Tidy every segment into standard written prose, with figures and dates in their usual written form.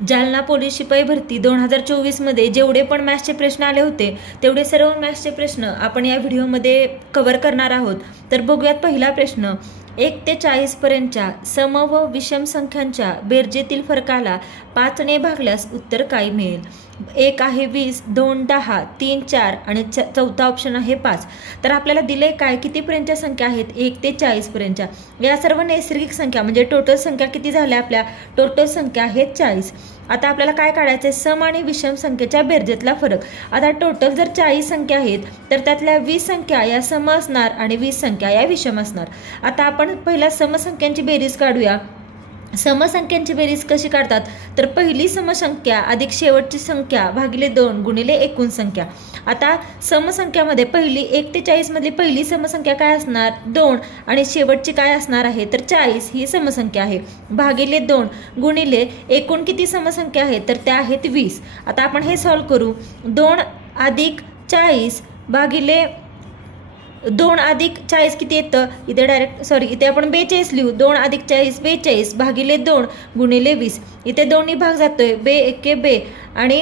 Jalna police शिपाई भरती 2024 मध्ये जेवढे पण मॅथ्सचे प्रश्न आले होते तेवढे सर्व मॅथ्सचे प्रश्न आपण या व्हिडिओमध्ये कव्हर करणार आहोत। तर बघूयात पहिला प्रश्न। 1 ते 40 पर्यंतच्या सम व विषम संख्यांच्या बेरजेतील फरकाला 5 ने भागल्यास उत्तर काय मिळेल? 1 आहे 20, 2 10, 3 4 आणि चौथा ऑप्शन आहे 5। तर आपल्याला दिले काय किती पर्यंतच्या संख्या आहेत? 1 ते 40 पर्यंतच्या। या सर्व नैसर्गिक संख्या म्हणजे टोटल संख्या किती झाल्या? आपल्या टोटल संख्या आहेत 40। आता आपल्याला काय काढायचं? सम आणि विषम संख्येच्या बेरजेतला फरक। आता टोटल जर 40 संख्या आहेत तर त्यातल्या 20 संख्या या सम असणार आणि 20 संख्या या विषम असणार। आता आपण पहिला समसंख्यांची बेरीज काढूया। समसंख्यांची बेरीज कशी काढतात? तर पहिली समसंख्या अधिक शेवटची संख्या भागिले 2 गुणिले एकूण संख्या। आता समसंख्यामध्ये पहिली 1 ते 40 मधली पहिली समसंख्या काय असणार? 2 आणि शेवटची काय असणार आहे? तर 40 ही समसंख्या आहे भागिले 2 गुणिले एकूण किती समसंख्या आहेत? तर त्या आहेत 20। आता आपण हे सॉल्व करू। 2 अधिक 40 भागिले 2 अधिक 40 किती येतं? इथे इथे आपण 42 लिहू। 2 अधिक 40 42 भागिले 2 गुणिले 20। इथे 2 भाग जातोय, बे एके बे आणि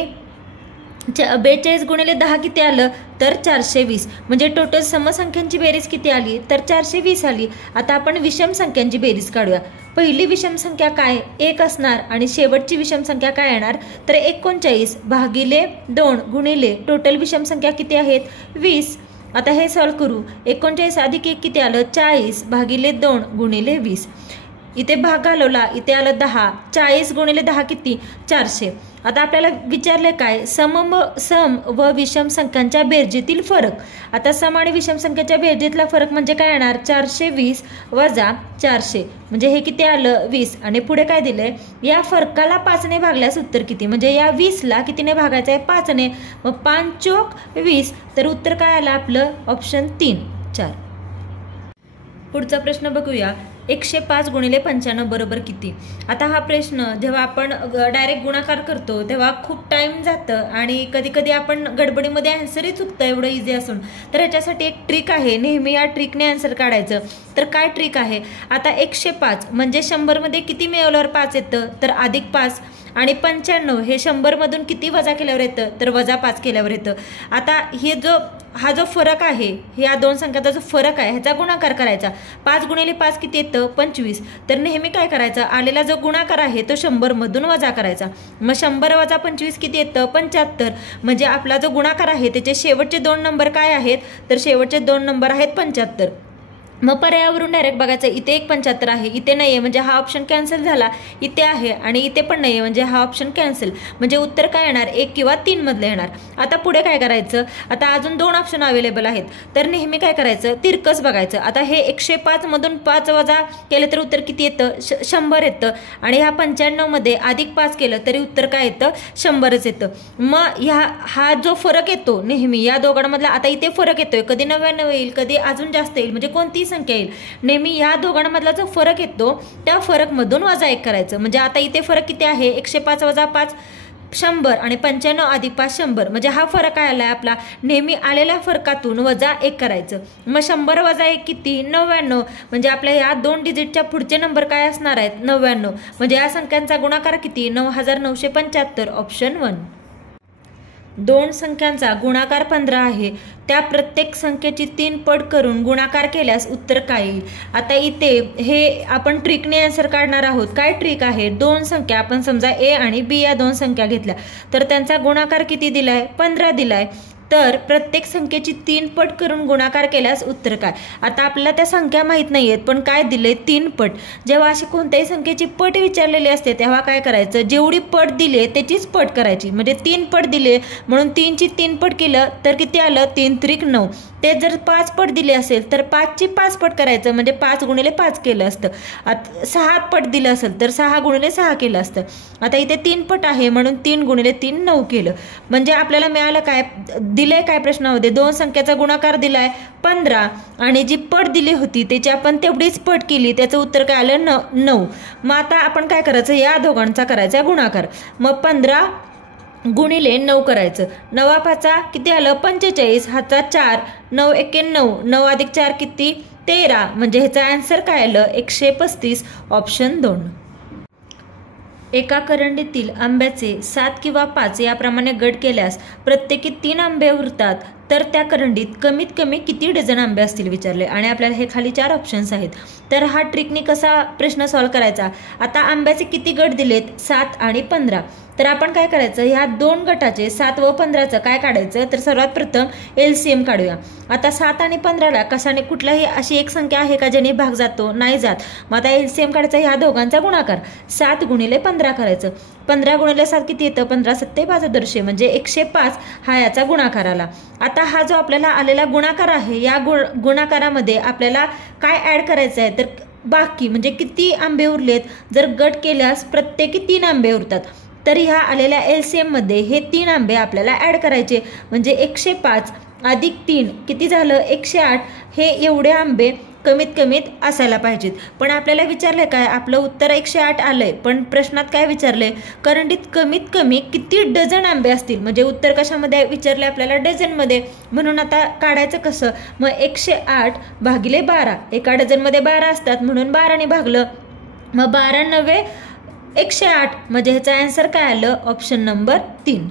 42 गुणिले 10 किती आलं? तर 420। म्हणजे टोटल समसंख्यांची बेरीज किती आली? तर 420 आली। आता आपण विषम संख्यांची बेरीज काढूया। पहिली विषम संख्या काय? 1 असणार आणि शेवटची विषम संख्या काय येणार? तर 39 भागिले 2 गुणिले टोटल विषम संख्या किती आहेत? 20। आता हे सॉल्व करू। 39 अधिक 1 किती आलं? 40 भागिले 2 गुणिले 20। इथे भाग घालवला, इथे आलं 10। 40 गुणिले 10 किती? 400। आता आपल्याला विचारले काय? सम व विषम संख्यांच्या बेरजेतील फरक। आता सम आणि विषम संख्येच्या बेरजेतला फरक म्हणजे काय येणार? 420 वजा 400 म्हणजे हे किती आलं? 20। आणि पुढे काय दिलंय? या फरकाला 5 ने भागल्यास उत्तर किती? म्हणजे या 20ला कितीने भागायचं आहे? 5 ने। मग 5 चोक 20 तर उत्तर काय आलं आपलं? ऑप्शन 3 4। पुढचा प्रश्न बघूया। 105 गुणिले 95 बरोबर किती? आता हा प्रश्न जेव्हा आपण डायरेक्ट गुणाकार करतो तेव्हा खूप टाइम जातं आणि कधी कधी आपण गडबडीमध्ये आन्सरही चुकतं एवढं इझी असून। तर ह्याच्यासाठी एक ट्रिक आहे, नेहमी या ट्रिकने आन्सर काढायचं। तर काय ट्रिक आहे? आता 105 म्हणजे 100 मध्ये किती मिळवल्यावर 5 येतं? तर अधिक 5 आणि 95 हे 100 मधून किती वजा केल्यावर येतं? तर वजा 5 केल्यावर येतं। आता हा जो फरक आहे, ह्या दोन संख्याचा जो फरक आहे ह्याचा गुणाकार करायचा। 5 गुणिले 5 किती येतं? 25। तर नेहमी काय करायचं? आलेला जो गुणाकार आहे तो 100 मधून वजा करायचा। मग 100 वजा 25 किती येतं? 75। म्हणजे आपला जो गुणाकार आहे त्याचे शेवटचे 2 नंबर काय आहेत? तर शेवटचे 2 नंबर आहेत 75। मग पर्यायावरून डायरेक्ट बघायचं, इथे एक 75 आहे, इथे नाही आहे म्हणजे हा ऑप्शन कॅन्सल झाला। इथे आहे आणि इथे पण नाही आहे म्हणजे हा ऑप्शन कॅन्सल। म्हणजे उत्तर काय येणार? 1 किंवा 3 मधलं येणार। आता पुढे काय करायचं? आता अजून 2 ऑप्शन अवेलेबल आहेत तर नेहमी काय करायचं? तिरकस बघायचं। आता हे 105 मधून 5 वजा केलं तर उत्तर किती येतं? 100 येतं। आणि ह्या 95 मध्ये अधिक 5 केलं तरी उत्तर काय येतं? 100च येतं। मग हा जो फरक येतो नेहमी या दोघांमधला, आता इथे फरक येतोय, कधी 99 येईल कधी अजून जास्त येईल, म्हणजे कोणती संख्या येईल। नेहमी या दोघांमधला जो फरक येतो त्या फरक मधून वजा 1 करायचं। म्हणजे आता इथे फरक किती आहे? 105 वजा 5 100 आणि 95 अधिक 5 100 म्हणजे हा फरक काय आलाय आपला? नेहमी आलेल्या फरकातून वजा 1 करायचं। मग 100 वजा 1 किती? 99 म्हणजे आपल्या या 2 डिजिटच्या पुढचे नंबर काय असणार आहेत? 99 म्हणजे या संख्यांचा गुणाकार किती? 9975 ऑप्शन 1। 2 संख्यांचा गुणाकार 15 आहे, त्या प्रत्येक संख्येची 3 पट करून गुणाकार केल्यास उत्तर काय येईल? आता इथे हे आपण ट्रिकने आन्सर काढणार आहोत। काय ट्रिक आहे? 2 संख्या आपण समजा ए आणि बी या 2 संख्या घेतल्या तर त्यांचा गुणाकार किती दिलाय? 15 दिलाय। तर प्रत्येक संख्येची 3 पट करून गुणाकार केल्यास उत्तर काय? आता आपल्याला त्या संख्या माहित नाहीयेत पण काय दिले? 3 पट। जेव्हा अशी कोणत्याही संख्येची पट विचारलेली असते तेव्हा काय करायचं? जेवढी पट दिले त्याचीच पट करायची। म्हणजे 3 पट दिले म्हणून 3 ची 3 पट केलं तर किती आलं? 3 त्रिक 9। ते जर 5 पट दिले असेल तर 5 ची 5 पट करायचं म्हणजे 5 गुणिले 5 केलं असतं। 6 पट दिलं असेल तर 6 गुणिले 6 केलं असतं। आता इथे 3 पट आहे म्हणून 3 गुणिले 3 9 केलं। म्हणजे आपल्याला मिळालं काय? दिले काय प्रश्नामध्ये? 2 संख्याचा गुणाकार दिलाय 15 आणि जी पट दिली होती त्याची आपण तेवढीच पट केली, त्याचं उत्तर काय आलं? 9। मग आता आपण काय करायचं? या दोघांचा करायचा गुणाकार। मग 15 गुणिले 9 करायचं। 9 पाचा किती आलं? 45, हाचा 4, 9 एके 9, 9 अधिक 4 किती? 13 म्हणजे ह्याचा आन्सर काय आलं? 135 ऑप्शन 2। एका करंडीतील आंब्याचे 7 किंवा 5 याप्रमाणे गट केल्यास प्रत्येकी 3 आंबे उरतात, तर त्या करंडीत कमीत कमी किती डझन आंबे असतील विचारले. आणि आपल्याला हे खाली 4 ऑप्शन्स आहेत. तर हा ट्रिकनी कसा प्रश्न सॉल्व्ह करायचा. आता आंब्याचे किती गट दिलेत, 7 आणि 15. तर आपण काय करायचं, ह्या 2 गटाचे 7 व 15चं काय काढायचं, तर सर्वात प्रथम LCM काढूया. आता 7 आणि 15ला कशाने, कुठलाही अशी एक संख्या आहे का ज्याने भाग जातो, नाही जात. मग आता LCM काढायचा, ह्या दोघांचा गुणाकार 7 गुणिले 15 करायचं. 15 गुणिले 7 किती येतं, 15 7 5 म्हणजे 105 हा याचा गुणाकार आला. आता हा जो आपल्याला आलेला गुणाकार आहे, या गुणाकारामध्ये आपल्याला काय ऍड करायचं आहे, तर बाकी म्हणजे किती आंबे उरलेत. जर गट केल्यास प्रत्येकी 3 आंबे उरतात. तर ह्या आलेल्या LCM मध्ये हे 3 आंबे आपल्याला ऍड करायचे. म्हणजे 105 अधिक 3 किती झालं, 108. हे एवढे आंबे कमीत कमीत असायला पाहिजेत. पण आपल्याला विचारले काय, आपलं उत्तर 108 आलंय. पण प्रश्नात काय विचारले, करंडीत कमीत कमी किती डझन आंबे असतील. म्हणजे उत्तर कशामध्ये विचारले आपल्याला, डझनमध्ये. म्हणून आता काढायचं कसं, मग 108 भागिले 12. एका डझनमध्ये 12 असतात म्हणून 12ने भागलं. मग 12 9 108. म्हणजे ह्याचा आन्सर काय आलं, ऑप्शन नंबर 3.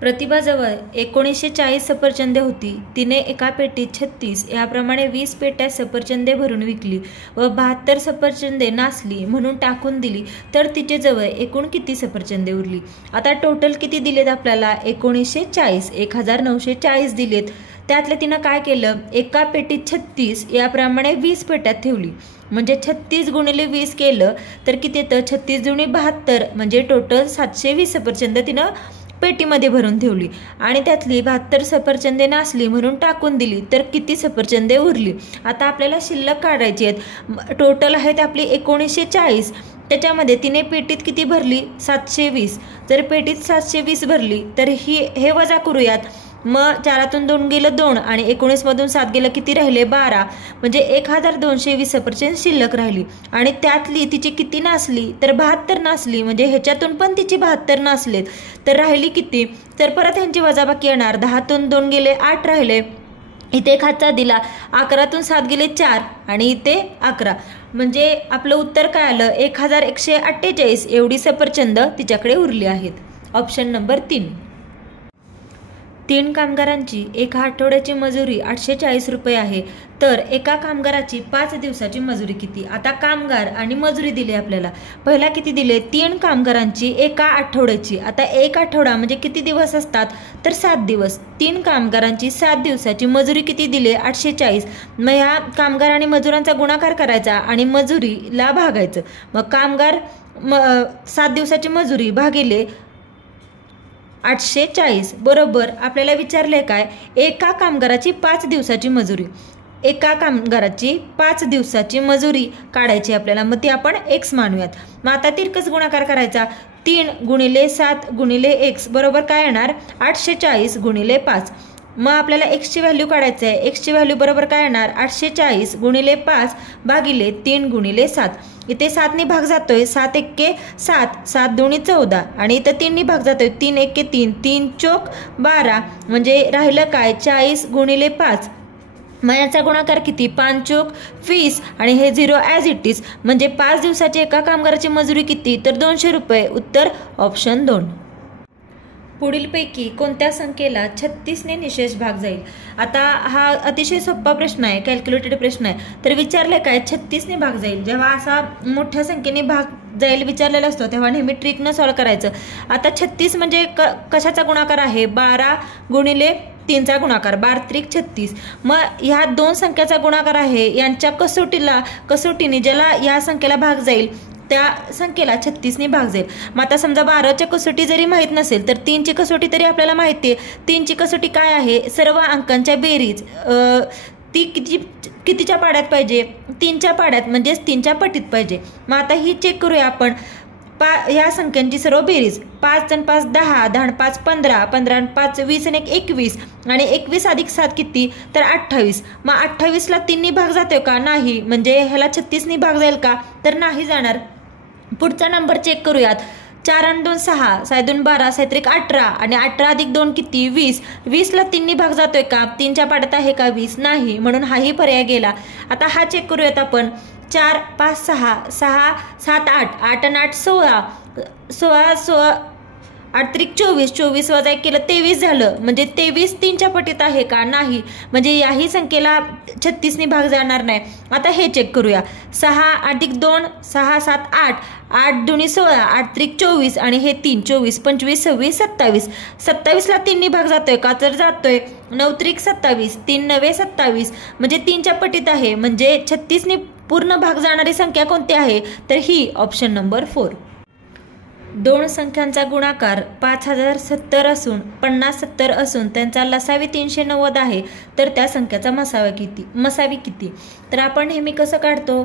प्रतिभाजवळ 1940 सफरचंदे होती. तिने एका पेटीत 36 याप्रमाणे 20 पेट्या सफरचंदे भरून विकली व 72 सफरचंदे नासली म्हणून टाकून दिली. तर तिचे जवळ एकूण किती सफरचंदे उरली. आता टोटल किती दिलेत आपल्याला, 1940, 1940 दिलेत. त्यातले तिनं काय केलं, एका पेटीत 36 याप्रमाणे 20 पेट्यात ठेवली. म्हणजे 36 गुणिले 20 केलं तर किती येतं, 36 दुणे 72. म्हणजे टोटल 720 सफरचंद तिनं पेटीमध्ये भरून ठेवली. आणि त्यातली 72 सफरचंदे नासली म्हणून टाकून दिली. तर किती सफरचंदे उरली. आता आपल्याला शिल्लक काढायची आहेत. टोटल आहेत आपली 1940. त्याच्यामध्ये तिने पेटीत किती भरली, 720. जर पेटीत 720 भरली तर हे वजा करूयात. मग 4तून 2 गेलं 2 आणि 19 मधून 7 गेलं किती राहिले, 12. म्हणजे 1220 सफरचंद शिल्लक राहिली. आणि त्यातली तिची किती नासली, तर 72 नासली. म्हणजे ह्याच्यातून पण तिची 72 नासलेत. तर राहिली किती, तर परत ह्यांची वजाबाकी येणार. 10तून 2 गेले 8 राहिले. इथे 1 हातचा दिला. 11तून 7 गेले 4 आणि इथे 11. म्हणजे आपलं उत्तर काय आलं, 1148 एवढी सफरचंद तिच्याकडे उरली आहेत. Option number 3. 3 कामगारांची एका आठवड्याची मजुरी 840 रुपये आहे. तर एका कामगाराची 5 दिवसाची मजुरी किती. आता कामगार आणि मजुरी दिली आपल्याला. पहिला किती दिले, 3 कामगारांची एका आठवड्याची. आता एक आठवडा म्हणजे किती दिवस असतात, तर 7 दिवस. 3 कामगारांची 7 दिवसाची मजुरी किती दिले, 840. मग ह्या कामगार आणि मजुरांचा गुणाकार करायचा आणि मजुरीला भागायचं. मग कामगार 7 दिवसाची मजुरी भागिले 840 बरोबर आपल्याला विचारले काय, एका कामगाराची 5 दिवसाची मजुरी. एका कामगाराची 5 दिवसाची मजुरी काढायची आपल्याला. मग ती आपण x मानूयात. मग आता तिरकस गुणाकार करायचा. 3 गुणिले 7 गुणिले x बरोबर काय येणार, 840 गुणिले 5. मग आपल्याला x ची व्हॅल्यू काढायचं आहे. x ची व्हॅल्यू बरोबर काय येणार, 840 गुणिले 5 भागिले 3 गुणिले 7. इथे 7ने भाग जातोय, 7 एक्के 7, 7 दुणे 14 आणि इथं 3ने भाग जातोय, 3 एक्के 3, 3 चोक 12. म्हणजे राहिलं काय, 40 गुणिले 5. मग याचा गुणाकार किती, 5 चोक 20 आणि हे 0 ॲज इट इज. म्हणजे 5 दिवसाची एका कामगाराची मजुरी किती, तर 200 रुपये. उत्तर ऑप्शन 2. पुढीलपैकी कोणत्या संख्येला 36ने निशेष भाग जाईल. आता हा अतिशय सोपा प्रश्न आहे, कॅल्क्युलेटेड प्रश्न आहे. तर विचारलं काय, 36ने भाग जाईल. जेव्हा असा मोठ्या संख्येने भाग जाईल विचारलेला असतो तेव्हा नेहमी ट्रिकनं सॉल्व्ह करायचं. आता 36 म्हणजे कशाचा गुणाकार आहे, 12 गुणिले 3चा गुणाकार, 12 त्रिक 36. मग ह्या 2 संख्याचा गुणाकार आहे. यांच्या कसोटीने ज्याला या संख्येला भाग जाईल त्या संख्येला 36ने भाग जाईल. मग आता समजा 12च्या कसोटी जरी माहीत नसेल तर 3ची कसोटी तरी आपल्याला माहिती आहे. 3ची कसोटी काय आहे, सर्व अंकांच्या बेरीज. ती कितीच्या पाड्यात पाहिजे, 3च्या पाड्यात, म्हणजेच 3च्या पटीत पाहिजे. मग आता ही चेक करूया आपण. ह्या संख्यांची सर्व बेरीज, 5 आणि 5 10, 10 आणि 5 15, 15 आणि 5 20 आणि 21 आणि 21 अधिक 7 किती, तर 28. मग 28ला 3ने भाग जातोय का, नाही. म्हणजे ह्याला 36ने भाग जाईल का, तर नाही जाणार. पुढचा नंबर चेक करूयात. 4 आणि 2 6, 6 2 12, 6 3 18 आणि 18 अधिक 2 किती, 20. 20ला 3ने भाग जातोय का, 3च्या पाड्यात आहे का 20, नाही. म्हणून हाही पर्याय गेला. आता हा चेक करूयात आपण. 4 5 6 6 7 8 8 आणि 8 16 16 16 8 त्रिक 24 24 वजा 1 केलं 23 झालं. म्हणजे 23 3च्या पटीत आहे का? नाही. म्हणजे याही संख्येला 36ने भाग जाणार नाही. आता हे चेक करूया. 6 अधिक 2 6 7 8 8 दुनी 16 8 त्रिक 24 आणि हे 3 24 25 26 27 27ला 3ने भाग जातोय का? तर जातोय. 9 त्रिक 27 3 9 27 म्हणजे 3च्या पटीत आहे. म्हणजे 36ने पूर्ण भाग जाणारी संख्या कोणती आहे? तर ही ऑप्शन नंबर 4. दोन संख्यांचा गुणाकार 5070 असून 5070 असून त्यांचा लसावी 390 आहे, तर त्या संख्याचा मसावी किती? तर आपण नेहमी कसं काढतो?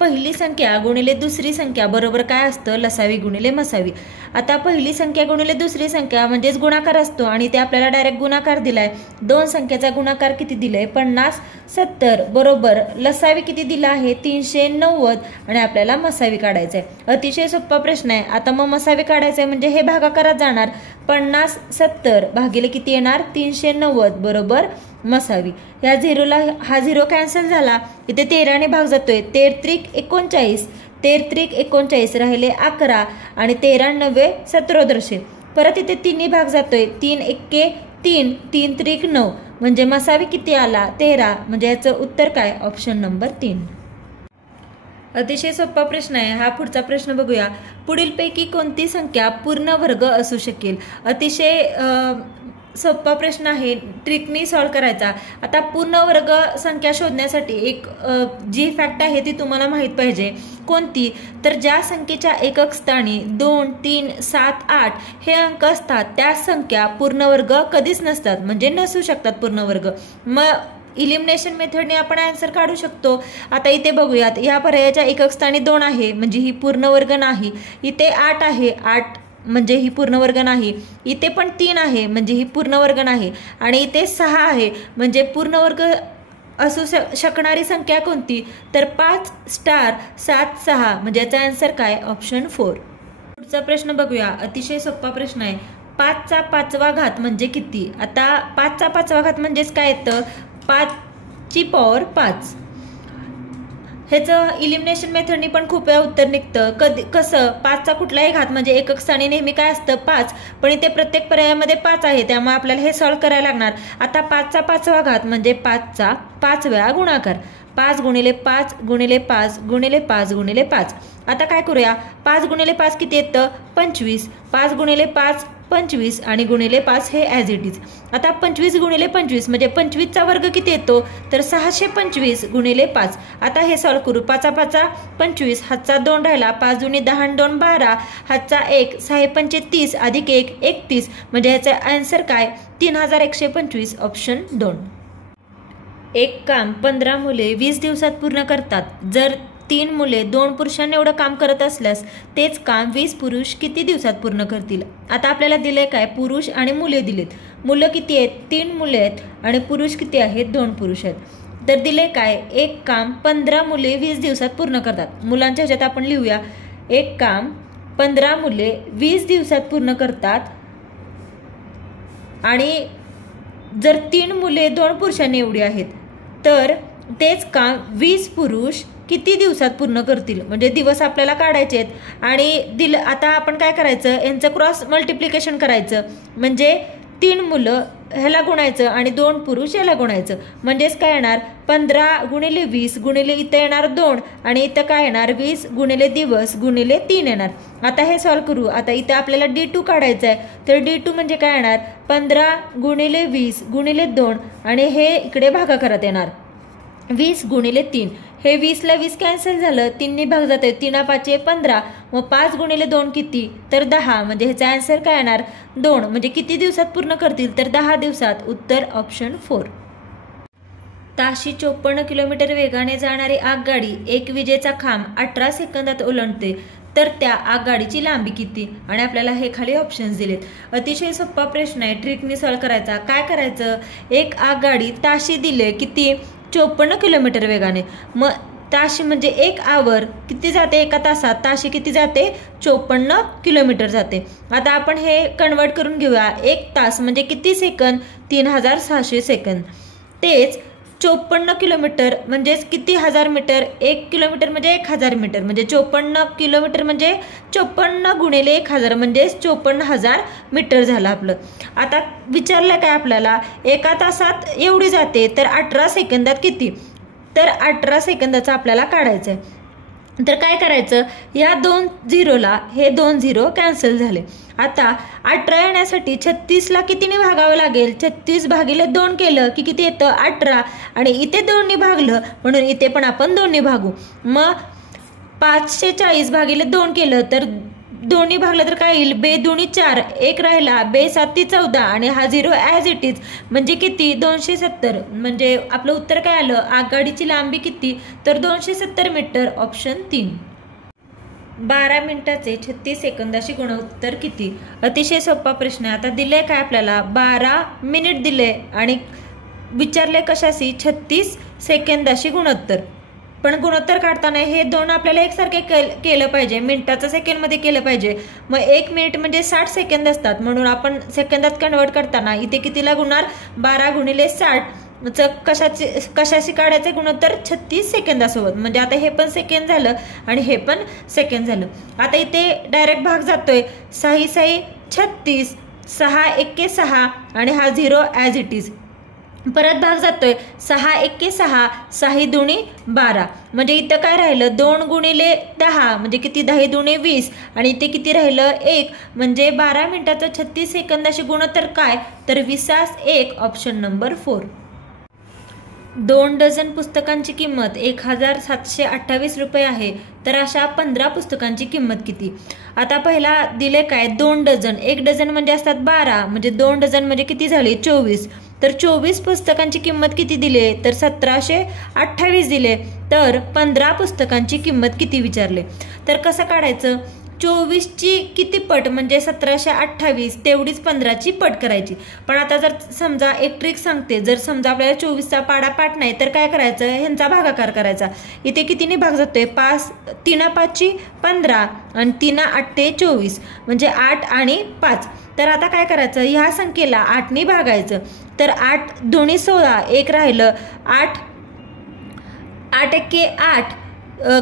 पहिली संख्या गुणिले दुसरी संख्या बरोबर काय असतं? लसावी गुणिले मसावी. आता पहिली संख्या गुणिले दुसरी संख्या म्हणजेच गुणाकार असतो आणि ते आपल्याला डायरेक्ट गुणाकार दिलाय. दोन संख्येचा गुणाकार किती दिलाय? 5070 बरोबर लसावी किती दिला आहे? 390 आणि आपल्याला मसावी काढायचं आहे. अतिशय सोपा प्रश्न आहे. आता मग मसावी काढायचं आहे म्हणजे हे भागाकारात जाणार. 5070 भागिले किती येणार? 390 बरोबर मसावी. या झिरोला हा झिरो कॅन्सल झाला. इथे 13ने भाग जातोय. 13 त्रिक 39 13 त्रिक 39 राहिले 11 आणि 13 9 17 परत इथे 3ने भाग जातोय. 3 एक्के 3 3 त्रिक 9 म्हणजे मसावी किती आला? 13. म्हणजे याचं उत्तर काय? Option number 3. अतिशय सोपा प्रश्न आहे हा. पुढचा प्रश्न बघूया. पुढीलपैकी कोणती संख्या पूर्ण वर्ग असू शकेल? अतिशय सोपा प्रश्न आहे. ट्रिकनी सॉल्व्ह करायचा. आता पूर्ण वर्ग संख्या शोधण्यासाठी एक जी फॅक्ट आहे ती तुम्हाला माहित पाहिजे. कोणती? तर ज्या संख्येच्या एकक स्थानी 2 3 7 8 हे अंक असतात त्या संख्या पूर्ण वर्ग कधीच नसतात, म्हणजे नसू शकतात पूर्ण वर्ग. मग इलिमिनेशन मेथडने आपण आन्सर काढू शकतो. आता इथे बघूयात. या पर्यायाच्या एकक स्थानी 2 आहे म्हणजे ही पूर्ण वर्ग नाही. इथे 8 आहे 8 म्हणजे ही पूर्ण वर्ग नाही. इथे पण 3 आहे म्हणजे ही पूर्ण वर्ग नाही. आणि इथे 6 आहे म्हणजे पूर्ण वर्ग असू शकणारी संख्या कोणती? तर 5 स्टार 7 6 म्हणजे याचा आन्सर काय? ऑप्शन 4. पुढचा प्रश्न बघूया. अतिशय सोपा प्रश्न आहे. 5चा 5वा घात म्हणजे किती? आता 5चा 5वा घात म्हणजेच काय येतं? 5ची पॉवर 5. ह्याचं इलिमिनेशन मेथडनी पण खूप वेळा उत्तर निघतं. कसं? 5चा कुठलाही घात म्हणजे एकक स्थानी नेहमी काय असतं? 5. पण इथे प्रत्येक पर्यायामध्ये 5 आहे त्यामुळे आपल्याला हे सॉल्व्ह करायला लागणार. आता 5चा 5वा घात म्हणजे 5चा 5 वेळा गुणाकार. 5 गुणिले 5 गुणिले 5 गुणिले 5 गुणिले 5. आता काय करूया? 5 गुणिले 5 किती येतं? 25. 5 गुणिले 5 25 आणि गुणिले 5 हे ॲज इट इज. आता 25 गुणिले 25 म्हणजे 25चा वर्ग किती येतो? तर 625 गुणिले 5. आता हे सॉल्व्ह करू. 5चा 5 25 हातचा 2 राहिला. 5 दुनी 10 आणि 2 12 हातचा 1 6 पंचे 30 अधिक 1 31 म्हणजे ह्याचा आन्सर काय? 3125 ऑप्शन 2. एक काम 15 मुले 20 दिवसात पूर्ण करतात. जर 3 मुले 2 पुरुषांनी एवढं काम करत असल्यास तेच काम 20 पुरुष किती दिवसात पूर्ण करतील? आता आपल्याला दिले काय? पुरुष आणि मुले दिलेत. मुलं किती आहेत? 3 मुले आहेत आणि पुरुष किती आहेत? 2 पुरुष आहेत. तर दिले काय? एक काम 15 मुले 20 दिवसात पूर्ण करतात. मुलांच्या ह्याच्यात आपण लिहूया. एक काम 15 मुले 20 दिवसात पूर्ण करतात आणि जर 3 मुले 2 पुरुषांनी एवढी आहेत तर तेच काम 20 पुरुष किती दिवसात पूर्ण करतील? म्हणजे दिवस आपल्याला काढायचे आहेत आणि आता आपण काय करायचं? यांचं क्रॉस मल्टिप्लिकेशन करायचं. म्हणजे 3 मुलं ह्याला गुणायचं आणि 2 पुरुष याला गुणायचं. म्हणजेच काय येणार? 15 गुणिले 20 गुणिले इथं येणार 2 आणि इथं काय येणार? 20 गुणिले दिवस गुणिले 3 येणार. आता हे सॉल्व्ह करू. आता इथं आपल्याला D2 काढायचं आहे. तर D2 म्हणजे काय येणार? 15 गुणिले 20 गुणिले 2 आणि हे इकडे भागाकारात येणार 20 गुणिले 3. हे 20ला 20 कॅन्सल झालं. 3ने भाग जाते. 3 5 15. मग 5 गुणिले 2 किती? तर 10. म्हणजे ह्याचा आन्सर काय येणार? 2. म्हणजे किती दिवसात पूर्ण करतील? तर 10 दिवसात. उत्तर ऑप्शन 4. ताशी 54 किलोमीटर वेगाने जाणारी आगगाडी एक विजेचा खांब 18 सेकंदात ओलांडते तर त्या आगगाडीची लांबी किती? आणि आपल्याला हे खाली ऑप्शन्स दिलेत. अतिशय सोपा प्रश्न आहे. ट्रिकनी सॉल्व्ह करायचा. काय करायचं? एक आगगाडी ताशी दिले किती? 54 किलोमीटर वेगाने. मग ताशी म्हणजे 1 आवर किती जाते? एका तासात ताशी किती जाते? 54 किलोमीटर जाते. आता आपण हे कन्वर्ट करून घेऊया. 1 तास म्हणजे किती सेकंद? 3600 सेकंद. तेच 54 किलोमीटर म्हणजेच किती हजार मीटर, 1 किलोमीटर म्हणजे 1000 मीटर, म्हणजे 54 किलोमीटर म्हणजे 54 गुणिले 1000 म्हणजे 54,000 मीटर झालं आपलं. आता विचारलं काय आपल्याला, एका तासात एवढी जाते तर 18 सेकंदात किती, तर 18 सेकंदाचं आपल्याला काढायचं आहे. तर काय करायचं, या 2 झिरोला हे 2 झिरो कॅन्सल झाले. आता 18 येण्यासाठी 36ला कितीने भागावं लागेल, 36 भागिले 2 केलं की किती येतं 18, आणि इथे 2ने भागलं म्हणून इथे पण आपण 2ने भागू. मग 540 भागिले 2 केलं तर 2ने भागलं तर काय येईल, 2 दुनी 4, 1 राहिला, 2 7 14 आणि हा 0 ॲज इट इज म्हणजे किती 270. म्हणजे आपलं उत्तर काय आलं, आगगाडीची लांबी किती, तर 270 मीटर, ऑप्शन 3. 12 मिनिटाचे 36 सेकंदाशी गुणोत्तर किती, अतिशय सोपा प्रश्न आहे. आता दिले काय आपल्याला 12 मिनिट दिले आणि विचारले कशाशी 36 सेकंदाशी गुणोत्तर. पण गुणोत्तर काढताना हे दोन आपल्याला एकसारखे केलं पाहिजे, मिनिटाचं सेकंडमध्ये केलं पाहिजे. मग 1 मिनिट म्हणजे 60 सेकंद असतात, म्हणून आपण सेकंदात कन्वर्ट करताना इथे कितीला गुणणार, 12 गुणिले 60 कशाशी काढायचं गुणोत्तर 36 सेकंदासोबत. म्हणजे आता हे पण सेकंद झालं आणि हे पण सेकंद झालं. आता इथे डायरेक्ट भाग जातोय, 6 6 36, 6 1 6 आणि हा 0 ॲज इट इज. परत भाग जातोय, 6 1 6, 6 दुनी 12, म्हणजे इथं काय राहिलं 2 गुणिले 10 म्हणजे किती 10 दुनी 20 आणि इथे किती राहिलं 1, म्हणजे 12 मिनिटाचं 36 सेकंदाशी गुणोत्तर काय, तर 20/1, ऑप्शन नंबर 4. 2 डझन पुस्तकांची किंमत 1728 रुपये आहे, तर अशा 15 पुस्तकांची किंमत किती. आता पहिला दिले काय 2 डझन, 1 डझन म्हणजे असतात 12, म्हणजे 2 डझन म्हणजे किती झाले 24, तर 24 पुस्तकांची किंमत किती दिले, तर 1728 दिले. तर 15 पुस्तकांची किंमत किती विचारले. तर कसं काढायचं, 24ची किती पट म्हणजे 1728 तेवढीच 15ची पट करायची. पण आता जर समजा एक ट्रिक सांगते, जर समजा आपल्याला 24चा पाडा पाठ नाही तर काय करायचं, ह्यांचा भागाकार करायचा. इथे कितीने भाग जातोय 5, 3 5 15 आणि 3 8 24 म्हणजे 8 आणि 5. तर आता काय करायचं, ह्या संख्येला 8ने भागायचं. तर 8 दोन्ही 16, 1 राहिलं, 8 8 1 8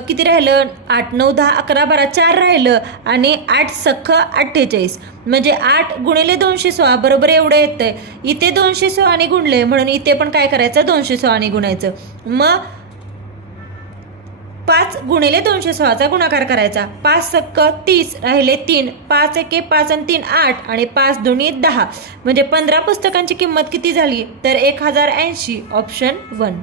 किती राहिलं 8 9 10 11 12 4 राहिलं आणि 8 सख्ख 48 म्हणजे 8 गुणिले 216 बरोबर एवढं येतंय. इथे 216 ने गुणले म्हणून इथे पण काय करायचं 216 ने गुणायचं. मग 5 गुणिले 216चा गुणाकार करायचा, 5 सख्ख 30 राहिले 3, 5 1 5 आणि 3 8 आणि 5 दुनी 10 म्हणजे 15 पुस्तकांची किंमत किती झाली, तर 1080, ऑप्शन 1.